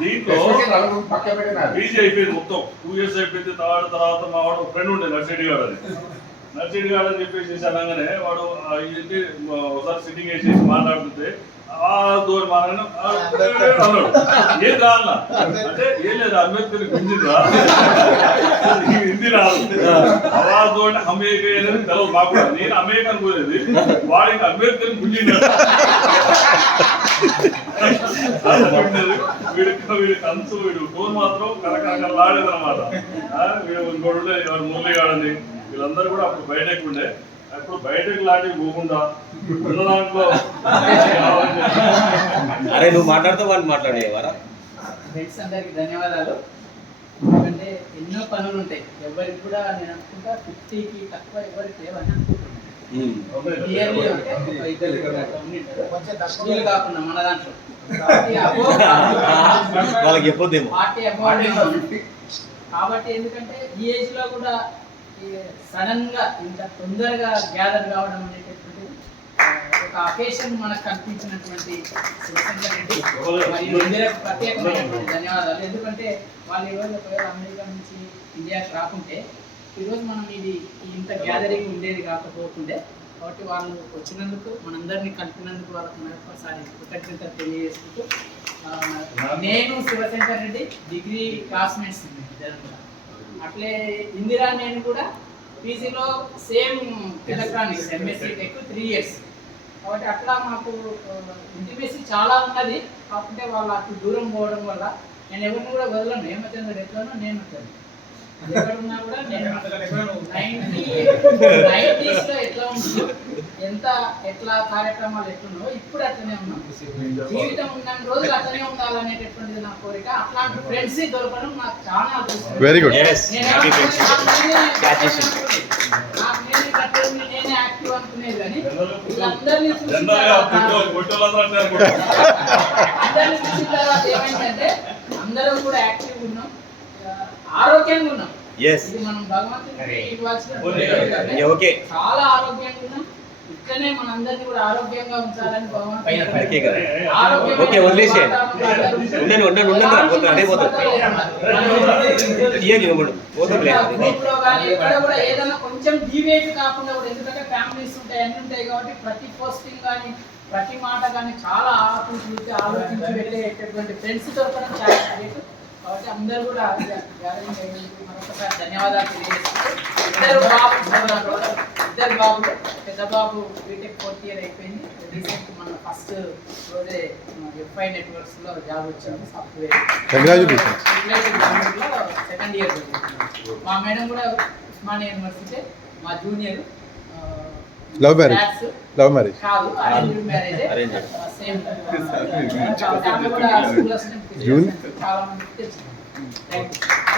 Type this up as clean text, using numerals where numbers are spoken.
దీంట్లో బీజీ అయిపోయింది మొత్తం 2 years అయిపోయింది. తర్వాత మా వాడు ఫ్రెండ్ ఉండే నర్సిరెడ్డి గారు అని చెప్పేసి అనగానే వాడు ఏంటి ఒకసారి సిట్టింగ్ వేసేసి మాట్లాడుతుంటే దూరం అన్నాడు. ఏం రాన్న అంటే ఏం లేదు అంబేద్కర్ హిందీ రా హిందీ రాదు అవాదు అంటే అమెరికా అనేది తెలవదు మాకు కూడా. నేను అమెరికా అనుకోలేదు, వాడికి అంబేద్కర్ గుంజింది. వీడి కంచు వీడు టోన్ మాత్రం కలకలాడేది అనమాట. వీడు ఇంకోటి మురళిగాడని వీళ్ళందరూ కూడా అప్పుడు బయటకు ఉండే. అప్పుడు బయటకు లాంటివి పోకుండా ఉన్న దాంట్లో అరే నువ్వు మాట్లాడుతూ వాళ్ళు మాట్లాడేవారా? ఫ్రెండ్స్ అందరికి ధన్యవాదాలు. ఎందుకంటే ఎన్నో పనులు ఉంటాయి ఎవరికి కూడా. నేను అనుకుంటా 50కి తక్కువ ఎవరికి లేవని అనుకుంటున్నాను. కాకుండా మన దాంట్లో వాళ్ళకి చెప్పొద్దేమో కాబట్టి ఎందుకంటే ఈ ఏజ్ లో కూడా సడన్ గా ఇంత తొందరగా గ్యాదర్ కావడం అనేటటువంటి ఒక అకేషన్ మనకు కల్పించినటువంటి శివశంకర్ రెడ్డి మరియు ఇందిరకు ప్రత్యేకమైనటువంటి ధన్యవాదాలు. ఎందుకంటే వాళ్ళు ఎవరు అమెరికా నుంచి ఇండియాకి రాకుంటే ఈరోజు మనం ఇది ఇంత గ్యాదరింగ్ ఉండేది కాకపోతుండే. కాబట్టి వాళ్ళు వచ్చినందుకు మనందరినీ కలిపినందుకు వాళ్ళకి మరొకసారి కృతజ్ఞత తెలియజేసుకుంటూ, నేను శివశంకర్ రెడ్డి డిగ్రీ క్లాస్మేట్స్ ఇద్దరు కూడా. అట్లే ఇందిరా నేను కూడా పీజీలో same electronics MSc tech 3 years. కాబట్టి అట్లా మాకు ఇంటిమేసీ చాలా ఉన్నది. కాకుంటే వాళ్ళు అటు దూరం పోవడం వల్ల నేను ఎవరిని కూడా వదలను. ఏమవుతుందో ఎట్లనో నేను వచ్చాను ఎక్కడున్నా కూడా నేను 90s లో ఎట్లా ఉంటుందో ఎట్లా కార్యక్రమాలు ఎట్లున్నాయో ఇప్పుడు అట్లనే ఉన్నాం. జీవితం ఉన్న రోజులు అట్లనే ఉండాలనేటటువంటిది నా కోరిక. అట్లాంటి ఫ్రెండ్స్ దొరకడం నాకు చాలా అదృష్టం. Very good. నేనే యాక్టివ్ అనుకునేది కానీ వీళ్ళందరినీ చూసిన తర్వాత ఏమైందంటే అందరం కూడా యాక్టివ్ ఉన్నాం, ఆరోగ్యంగా ఉన్నాం. ఇది మనం భగవంతుడికి ఇవ్వాల్సిన చాలా ఆరోగ్యంగా ఉన్నాం. ఇట్లనే మనందరినీ కూడా ఆరోగ్యంగా ఉంచాలని ఏదైనా కొంచెం డీవియేట్ కాకుండా కూడా, ఎందుకంటే ఫ్యామిలీస్ ఉంటాయి అన్ని ఉంటాయి కాబట్టి ప్రతి పోస్టింగ్ కానీ ప్రతి మాట కానీ చాలా ఆలోచించి వెళ్ళేటటువంటి ఫ్రెండ్స్ దొరకడం చాలా గ్రేట్. కాబట్టి అందరూ కూడా గ్యాదరింగ్ అయినందుకు మరొకసారి ధన్యవాదాలు తెలియజేస్తూ, ఇద్దరు బాబులు పెద్ద బాబు బీటెక్ 4th year అయిపోయింది. రీసెంట్ మన ఫస్ట్ రోజే ఎఫ్ఐ నెట్వర్క్స్ లో జాబ్ వచ్చింది. Software second year. మా మేడం కూడా ఉస్మానియా యూనివర్సిటీ, మా జూనియర్. లవ్ మ్యారేజ్ కాదు, అరేంజ్ మ్యారేజ్. సేమ్ కూడా స్కూల్ చాలా మంది తెలుసు.